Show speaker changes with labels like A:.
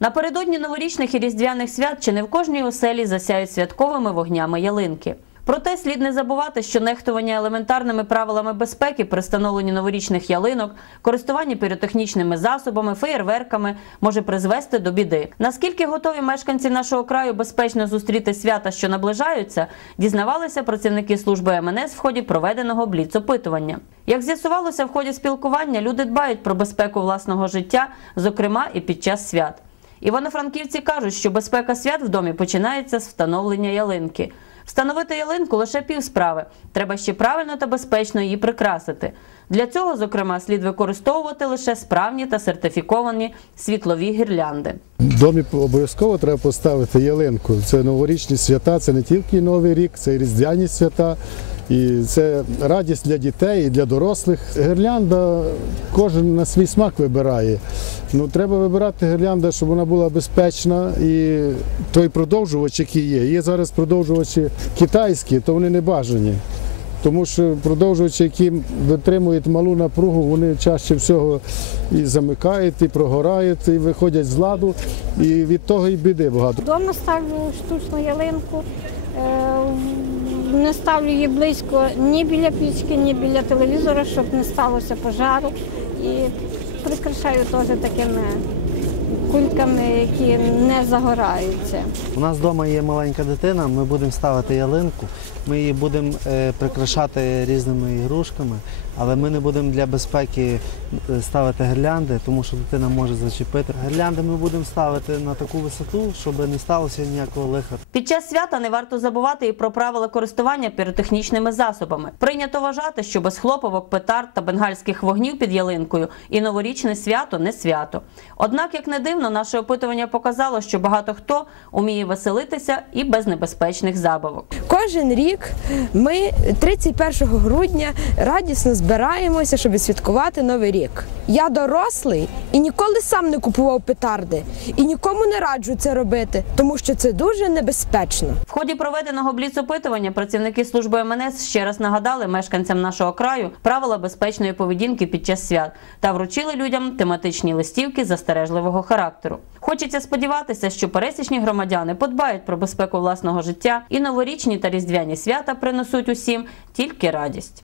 A: Напередодні новорічних і різдвяних свят чи не в кожній оселі засяють святковими вогнями ялинки. Проте слід не забувати, що нехтування елементарними правилами безпеки при встановленні новорічних ялинок, користування піротехнічними засобами, феєрверками може призвести до біди. Наскільки готові мешканці нашого краю безпечно зустріти свята, що наближаються, дізнавалися працівники служби МНС в ході проведеного бліц-опитування. Як з'ясувалося в ході спілкування, люди дбають про безпеку власного життя, зокрема і під час свят. Івано-франківці кажуть, що безпека свят в домі починається з встановлення ялинки. Встановити ялинку лише пів справи. Треба ще правильно та безпечно її прикрасити. Для цього, зокрема, слід використовувати лише справні та сертифіковані світлові гірлянди.
B: В домі обов'язково треба поставити ялинку. Це новорічні свята, це не тільки Новий рік, це і різдвяні свята. І це радість для дітей і для дорослих. Гірлянда кожен на свій смак вибирає. Ну, треба вибирати гірлянда, щоб вона була безпечна. І той продовжувач, який є. Є зараз продовжувачі китайські, то вони не бажані. Тому що продовжувачі, які витримують малу напругу, вони чаще всього і замикають, і прогорають, і виходять з ладу. І від того і біди багато.
C: Вдома ставлю штучну ялинку. Не ставлю її близько ні біля пічки, ні біля телевізора, щоб не сталося пожару. І прикрашаю теж такими кульками, які не загораються.
D: У нас вдома є маленька дитина, ми будемо ставити ялинку, ми її будемо е, прикрашати різними ігрушками, але ми не будемо для безпеки е, ставити гірлянди, тому що дитина може зачепити. Гірлянди ми будемо ставити на таку висоту, щоб не сталося ніякого лиха.
A: Під час свята не варто забувати і про правила користування піротехнічними засобами. Прийнято вважати, що без хлоповок, петард та бенгальських вогнів під ялинкою і новорічне свято не свято. Однак, як не дивно, наше опитування показало, що багато хто уміє веселитися і без небезпечних забавок.
E: Кожен рік ми 31 грудня радісно збираємося, щоб відсвяткувати новий рік. Я дорослий і ніколи сам не купував петарди, і нікому не раджу це робити, тому що це дуже небезпечно.
A: В ході проведеного бліц-опитування працівники служби МНС ще раз нагадали мешканцям нашого краю правила безпечної поведінки під час свят та вручили людям тематичні листівки застережливого характеру. Хочеться сподіватися, що пересічні громадяни подбають про безпеку власного життя і новорічні та різдвяні свята принесуть усім тільки радість.